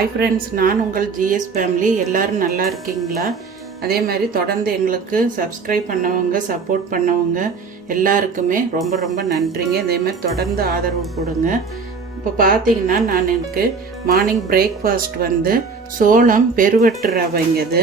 Hi friends நான் உங்கள் GS family எல்லாரும் நல்லா இருக்கீங்களா? அதே மாதிரி தொடர்ந்து எங்களுக்கு சப்ஸ்கிரைப் பண்ணவங்க சப்போர்ட் பண்ணவங்க எல்லாருக்குமே ரொம்ப ரொம்ப நன்றிங்க. இதே மாதிரி தொடர்ந்து ஆதரவு கொடுங்க. இப்போ பார்த்தீங்கன்னா நான் எனக்கு மார்னிங் பிரேக்ஃபாஸ்ட் வந்து சோளம் பெருவட்டு ரவைங்கிறது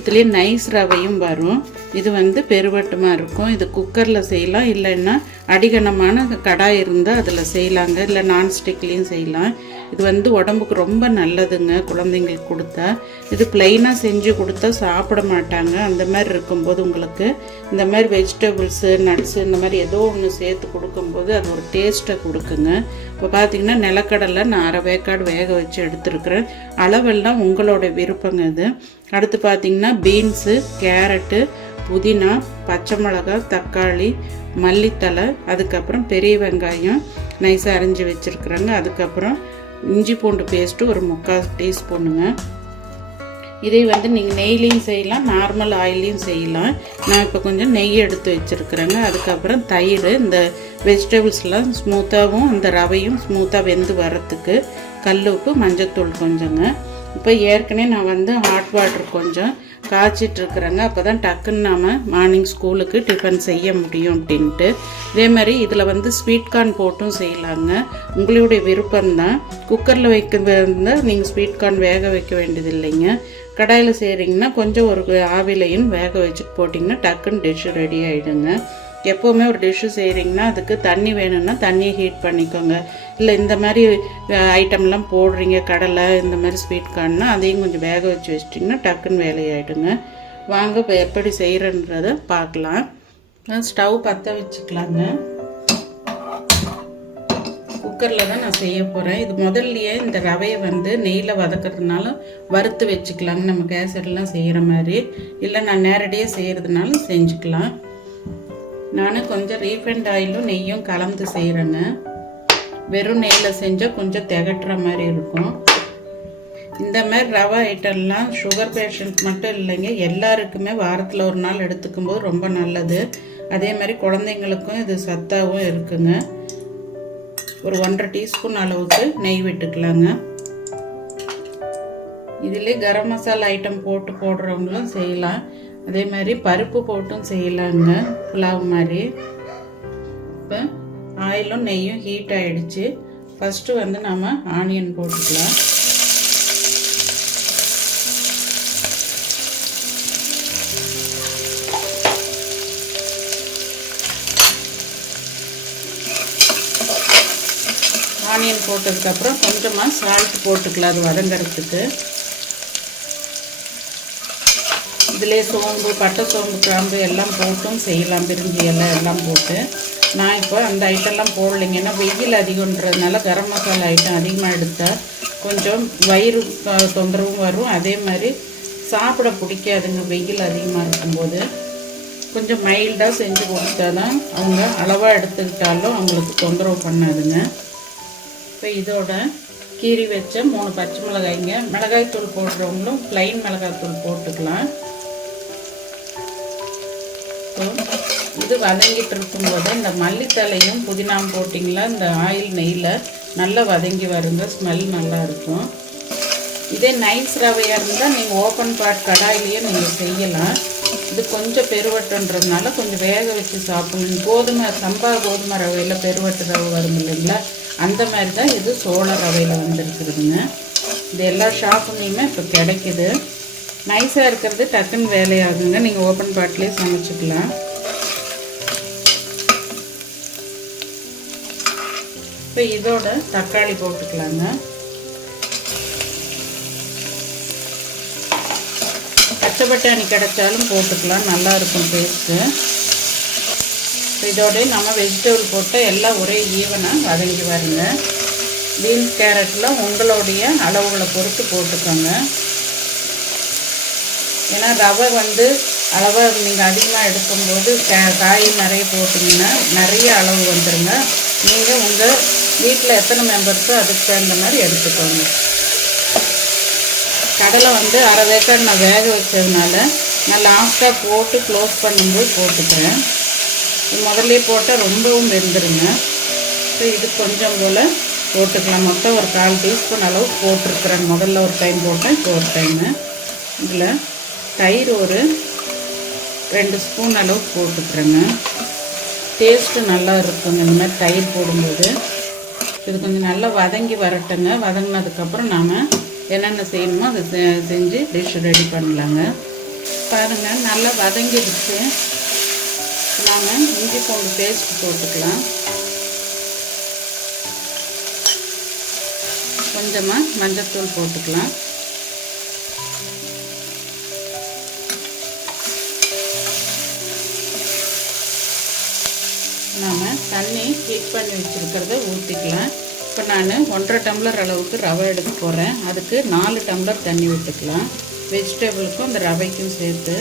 இதுலேயே நைஸ் ரவையும் வரும். இது வந்து பெருவட்டமாக இருக்கும். இது குக்கரில் செய்யலாம். இல்லைன்னா அடிகனமான கடாய் இருந்தால் அதில் செய்யலாங்க. இல்லை நான்ஸ்டிக்லேயும் செய்யலாம். இது வந்து உடம்புக்கு ரொம்ப நல்லதுங்க குழந்தைங்களுக்கு கொடுத்தா. இது ப்ளைனாக செஞ்சு கொடுத்தா சாப்பிட மாட்டாங்க. அந்த மாதிரி இருக்கும்போது உங்களுக்கு இந்த மாதிரி வெஜிடபிள்ஸு நட்ஸு இந்த மாதிரி ஏதோ ஒன்று சேர்த்து கொடுக்கும்போது அது ஒரு டேஸ்ட்டை கொடுக்குங்க. இப்போ பார்த்திங்கன்னா நிலக்கடலை நான் அரை வேக்காடு வேக வச்சு எடுத்துருக்குறேன். அளவெல்லாம் உங்களோட விருப்பங்க இது. அடுத்து பார்த்திங்கன்னா பீன்ஸு கேரட்டு புதினா பச்சை மிளகாய் தக்காளி மல்லித்தலை அதுக்கப்புறம் பெரிய வெங்காயம். நைஸாக அரிஞ்சு வச்சுருக்குறேங்க. அதுக்கப்புறம் இஞ்சி பூண்டு பேஸ்ட்டு ஒரு முக்கால் டீஸ்பூனுங்க இதை வந்து நீங்கள் நெய்லேயும் செய்யலாம் நார்மல் ஆயிலையும் செய்யலாம். நான் இப்போ கொஞ்சம் நெய் எடுத்து வச்சுருக்குறேங்க. அதுக்கப்புறம் தயிர் இந்த வெஜிடபிள்ஸ்லாம் ஸ்மூத்தாகவும் அந்த ரவையும் ஸ்மூத்தாக வெந்து வரத்துக்கு கல் உப்பு மஞ்சத்தூள் கொஞ்சங்க. இப்போ ஏற்கனவே நான் வந்து ஹாட் வாட்டர் கொஞ்சம் காய்ச்சிட்ருக்குறேங்க. அப்போ தான் டக்குன்னு நாம் மார்னிங் ஸ்கூலுக்கு டிஃபன் செய்ய முடியும் அப்படின்ட்டு இதே மாதிரி இதில் வந்து ஸ்வீட் கார்ன் போட்டும் செய்யலாங்க. உங்களுடைய விருப்பம்தான். குக்கரில் வைக்கிறது இருந்தால் நீங்கள் ஸ்வீட் கார்ன் வேக வைக்க வேண்டியது இல்லைங்க கடாயில் செய்கிறீங்கன்னா கொஞ்சம் ஒரு ஆவிலையும் வேக வச்சுட்டு போட்டிங்கன்னா டக்குன்னு டிஷ்ஷு ரெடி ஆகிடுங்க எப்போவுமே ஒரு டிஷ்ஷு செய்கிறீங்கன்னா அதுக்கு தண்ணி வேணும்னா தண்ணியை ஹீட் பண்ணிக்கோங்க. இல்லை இந்த மாதிரி ஐட்டம்லாம் போடுறீங்க கடலை இந்த மாதிரி ஸ்வீட் கார்ன்னா அதையும் கொஞ்சம் வேக வச்சு வச்சிட்டிங்கன்னா டக்குன்னு வேலையாயிடுங்க. வாங்க இப்போ எப்படி செய்கிறன்றத பார்க்கலாம். ஸ்டவ் பற்ற வச்சுக்கலாங்க. குக்கரில் தான் நான் செய்ய போகிறேன் இது முதல்லையே இந்த ரவையை வந்து நெய்யில் வதக்கிறதுனால வறுத்து வச்சுக்கலாங்க. நம்ம கேசட்லாம் செய்கிற மாதிரி. இல்லை நான் நேரடியாக செய்கிறதுனாலும் செஞ்சுக்கலாம். நான் கொஞ்சம் ரீஃபைண்ட் ஆயிலும் நெய்யும் கலந்து செய்கிறேங்க வெறும் நெய்யில் செஞ்சால் கொஞ்சம் திகட்டுற மாதிரி இருக்கும். இந்த மாதிரி ரவா ஐட்டம்லாம் சுகர் பேஷண்ட் மட்டும் இல்லைங்க. எல்லாருக்குமே வாரத்தில் ஒரு நாள் எடுத்துக்கும் போது ரொம்ப நல்லது. அதே மாதிரி குழந்தைங்களுக்கும் இது சத்தாகவும் இருக்குங்க. ஒரு ஒன்றரை டீஸ்பூன் அளவுக்கு நெய் விட்டுக்கலாங்க. இதிலே கரம் மசாலா ஐட்டம் போட்டு போடுறவங்களும் செய்யலாம். அதே மாதிரி பருப்பு போட்டும் செய்யலாங்க புலாவ் மாதிரி. இப்போ ஆயிலும் நெய்யும் ஹீட் ஆகிடுச்சு ஃபஸ்ட்டு வந்து நம்ம ஆனியன் போட்டுக்கலாம். ஆனியன் போட்டதுக்கப்புறம் கொஞ்சமாக சால்ட் போட்டுக்கலாம் அது வதங்கிறதுக்கு. இதிலே சோம்பு பட்டை சோம்பு கிராம்பு எல்லாம் போட்டும் செய்யலாம். பிரிஞ்சி எல்லாம் எல்லாம் போட்டு. நான் இப்போ அந்த ஐட்டம்லாம் போடலைங்க. ஏன்னா வெயில் அதிகன்றதுனால கரம் மசாலா ஐட்டம் அதிகமாக எடுத்தால் கொஞ்சம் வயிறு தொந்தரவும் வரும். அதே மாதிரி சாப்பிட பிடிக்காதுங்க. வெயில் அதிகமாக இருக்கும்போது. கொஞ்சம் மைல்டாக செஞ்சு கொடுத்தா தான் அவங்க அளவாக எடுத்துக்கிட்டாலும் அவங்களுக்கு தொந்தரவு பண்ணாதுங்க. இப்போ இதோட கீரி வச்ச மூணு பச்சை மிளகாய்ங்க. மிளகாய்த்தூள் போடுறவங்களும் ப்ளைன் மிளகாய்த்தூள் போட்டுக்கலாம். இது வதங்கிட்டு இருக்கும்போது இந்த மல்லித்தலையும் புதினா போட்டிங்களா? இந்த ஆயில் நெய்யில் நல்லா வதங்கி வருங்க. ஸ்மெல் நல்லா இருக்கும். இதே நைஸ் ரவையாக இருந்தால் நீங்கள் ஓப்பன் பாட் கடாயிலேயே நீங்கள் செய்யலாம். இது கொஞ்சம் பெருவட்டுன்றதுனால கொஞ்சம் வேக வச்சு சாப்பிடணும். கோதுமை சம்பா கோதுமை ரவையில் பெருவட்டு ரவை வரும் இல்லைங்களா? அந்த மாதிரி தான் இது சோள ரவையில் வந்துருக்குதுங்க. இது எல்லா ஷாப்புலையுமே இப்போ கிடைக்குது. நைஸாக இருக்கிறது டக்குன்னு வேலையாகுங்க. நீங்கள் ஓப்பன் பாட்டிலே சமைச்சிக்கலாம். இப்போ இதோட தக்காளி போட்டுக்கலாங்க. பச்சை பட்டாணி கிடைச்சாலும் போட்டுக்கலாம். நல்லா இருக்கும் டேஸ்ட்டு இதோட நம்ம வெஜிடபிள் போட்டு எல்லாம் ஒரே ஈவனாக வதங்கி வருங்க. பீன்ஸ் கேரட்லாம் உங்களுடைய அளவுகளை பொறுத்து போட்டுக்கோங்க. ஏன்னா ரவை வந்து அளவை நீங்கள் அதிகமாக எடுக்கும்போது கா காய் நிறைய போட்டிங்கன்னா நிறைய அளவு வந்துடுங்க நீங்கள் உங்கள் வீட்டில் எத்தனை மெம்பர்ஸோ அதுக்கு தகுந்த மாதிரி எடுத்துக்கோங்க. கடலை வந்து அரை வேக்காடு நான் வேக வச்சதுனால நான் லாஸ்ட்டாக போட்டு க்ளோஸ் பண்ணும்போது போட்டுக்கிறேன். முதல்ல போட்டால் ரொம்பவும் வெந்துருங்க. ஸோ இது கொஞ்சம் போல் போட்டுக்கலாம். மொத்தம் ஒரு கால் டீஸ்பூன் அளவு போட்டிருக்கிறேன். முதல்ல ஒரு டைம் போட்டேன். இப்போ ஒரு டைமு இதில் தயிர் ஒரு ரெண்டு ஸ்பூன் அளவு போட்டுக்கிறேங்க. டேஸ்ட்டு நல்லா இருக்குங்க. இந்த மாதிரி தயிர் போடும்போது. இது கொஞ்சம் நல்லா வதங்கி வரட்டுங்க. வதங்கினதுக்கப்புறம் நாம் என்னென்ன செய்யணுமோ அதை செ- செஞ்சு டிஷ் ரெடி பண்ணலாங்க. பாருங்கள் நல்லா வதங்கிடுச்சு. நாம் இஞ்சி பூண்டு பேஸ்ட் போட்டுக்கலாம். கொஞ்சமாக மஞ்சத்தூள் போட்டுக்கலாம். தண்ணி ஹீட் பண்ணி வச்சுருக்கிறத ஊற்றிக்கலாம் இப்போ நான் ஒன்றரை டம்ளர் அளவுக்கு ரவை எடுக்க போகிறேன் அதுக்கு நாலு டம்ளர் தண்ணி விட்டுக்கலாம் வெஜிடபிளுக்கும் அந்த ரவைக்கும் சேர்த்து.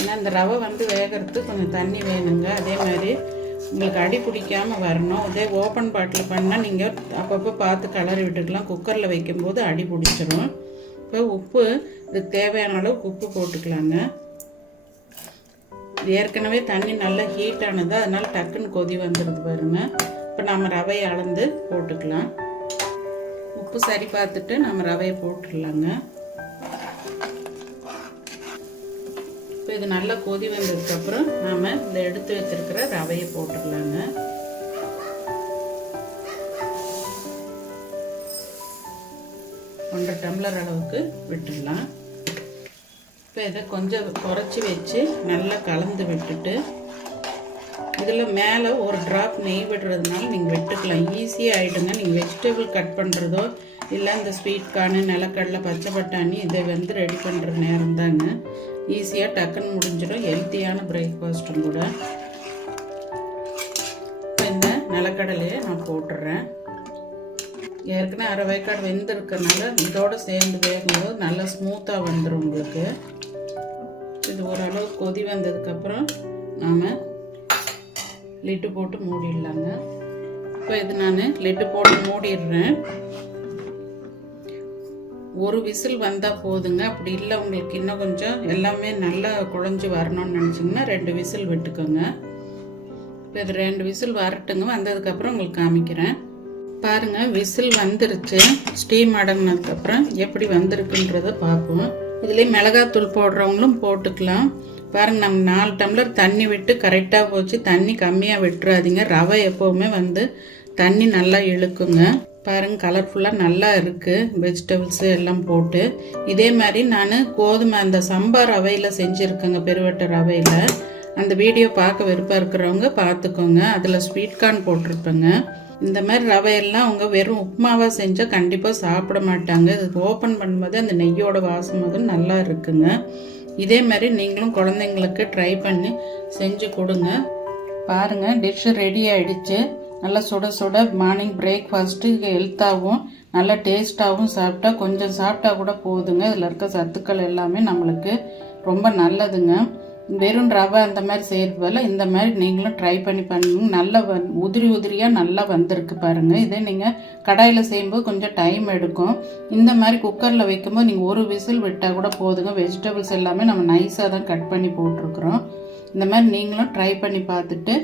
ஏன்னா இந்த ரவை வந்து வேகிறதுக்கு கொஞ்சம் தண்ணி வேணுங்க. அதே மாதிரி உங்களுக்கு அடி பிடிக்காமல் வரணும். இதே ஓப்பன் பாட்டில் பண்ணால் நீங்கள் அப்பப்போ பார்த்து கலரி விட்டுக்கலாம். குக்கரில் வைக்கும்போது அடி பிடிச்சிரும். இப்போ உப்பு இதுக்கு தேவையான அளவுக்கு உப்பு போட்டுக்கலாங்க. ஏற்கனவே தண்ணி நல்லா ஹீட் ஆனது அதனால் டக்குன்னு கொதி வந்துடுது பாருங்க. இப்போ நம்ம ரவையை அளந்து போட்டுக்கலாம். உப்பு சரி பார்த்துட்டு நம்ம ரவையை போட்டுடலாங்க. இது நல்லா கொதி வந்ததுக்கப்புறம் நாம் இந்த எடுத்து வச்சிருக்கிற ரவையை போட்டுடலாங்க ஒன்றரை டம்ளர் அளவுக்கு விட்டுடலாம். இப்போ இதை கொஞ்சம் குறைச்சி வச்சு நல்லா கலந்து விட்டுட்டு இதில் மேலே ஒரு ட்ராப் நெய் விடுறதுனால நீங்கள் விட்டுக்கலாம். ஈஸியாக ஆகிடுங்க நீங்கள் வெஜிடபிள் கட் பண்ணுறதோ இல்லை இந்த ஸ்வீட் கார்னு நிலக்கடலை பச்சை பட்டாணி இதை வந்து ரெடி பண்ணுற நேரம் தாங்க. ஈஸியாக டக்குன்னு முடிஞ்சிடும். ஹெல்த்தியான பிரேக்ஃபாஸ்ட்டும் கூட. இப்போ இந்த நிலக்கடலையை நான் போட்டுடுறேன் ஏற்கனவே அரை வேக்காடு வெந்திருக்கனால இதோடு சேர்ந்து வேகும்போது நல்லா ஸ்மூத்தாக வந்துடும் உங்களுக்கு. இது ஓரளவு கொதி வந்ததுக்கப்புறம் நாம் லிட்டு போட்டு மூடிடலாங்க. இப்போ இது நான் லிட்டு போட்டு மூடிடுறேன். ஒரு விசில் வந்தால் போதுங்க. அப்படி இல்லை உங்களுக்கு இன்னும் கொஞ்சம் எல்லாமே நல்லா குழஞ்சி வரணும்னு நினச்சிங்கன்னா ரெண்டு விசில் விட்டுக்கோங்க. இப்போ இது ரெண்டு விசில் வரட்டுங்க. வந்ததுக்கப்புறம் உங்களுக்கு காமிக்கிறேன். பாருங்கள் விசில் வந்துருச்சு. ஸ்டீம் அடங்கினதுக்கப்புறம் எப்படி வந்திருக்குன்றத பார்ப்போம். இதுலேயும் மிளகாத்தூள் போடுறவங்களும் போட்டுக்கலாம். பாருங்கள் நம்ம நாலு டம்ளர் தண்ணி விட்டு கரெக்டாக போச்சு. தண்ணி கம்மியாக விட்டுறாதீங்க. ரவை எப்போவுமே வந்து தண்ணி நல்லா இழுக்குங்க. பாருங்கள் கலர்ஃபுல்லாக நல்லா இருக்குது வெஜிடபிள்ஸு எல்லாம் போட்டு. இதே மாதிரி நான் கோதுமை அந்த சம்பா ரவையில் செஞ்சுருக்கேங்க பெருவட்ட ரவையில். அந்த வீடியோ பார்க்க விருப்பம் இருக்கிறவங்க பார்த்துக்கோங்க. அதில் ஸ்வீட் கார்ன் போட்டிருப்பேங்க. இந்த மாதிரி ரவையெல்லாம் அவங்க வெறும் உப்புமாவாக செஞ்சால் கண்டிப்பாக சாப்பிட மாட்டாங்க. இது ஓப்பன் பண்ணும்போது அந்த நெய்யோட வாசம் அது நல்லா இருக்குங்க. இதே மாதிரி நீங்களும் குழந்தைங்களுக்கு ட்ரை பண்ணி செஞ்சு கொடுங்க. பாருங்கள் டிஷ்ஷு ரெடி ஆகிடுச்சு நல்லா சுட சுட மார்னிங் பிரேக்ஃபாஸ்ட்டு ஹெல்த்தாகவும் நல்லா டேஸ்ட்டாகவும் சாப்பிட்டா கொஞ்சம் சாப்பிட்டா கூட போதுங்க. இதில் இருக்க சத்துக்கள் எல்லாமே நம்மளுக்கு ரொம்ப நல்லதுங்க. வெறும் ரவை அந்த மாதிரி செய்கிறது போல இந்த மாதிரி நீங்களும் ட்ரை பண்ணி பண்ணுங்க நல்லா வந் உதிரி உதிரியாக நல்லா வந்திருக்கு பாருங்கள் இதே நீங்கள் கடாயில் செய்யும்போது கொஞ்சம் டைம் எடுக்கும். இந்த மாதிரி குக்கரில் வைக்கும்போது நீங்கள் ஒரு விசில் விட்டால் கூட போதுங்க. வெஜிடபிள்ஸ் எல்லாமே நம்ம நைஸாக தான் கட் பண்ணி போட்டிருக்குறோம். இந்த மாதிரி நீங்களும் ட்ரை பண்ணி பார்த்துட்டு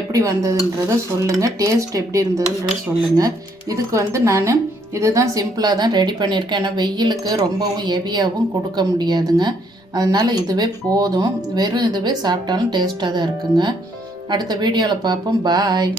எப்படி வந்ததுன்றத சொல்லுங்கள் டேஸ்ட் எப்படி இருந்ததுன்றத சொல்லுங்கள் இதுக்கு வந்து நான் இதுதான் சிம்பிளாக தான் ரெடி பண்ணியிருக்கேன். ஏன்னா வெயிலுக்கு ரொம்பவும் ஹெவியாகவும் கொடுக்க முடியாதுங்க. அதனால் இதுவே போதும். வெறும் இதுவே சாப்பிட்டாலும் டேஸ்ட்டாக தான் இருக்குங்க. அடுத்த வீடியோவில் பார்ப்போம். பாய்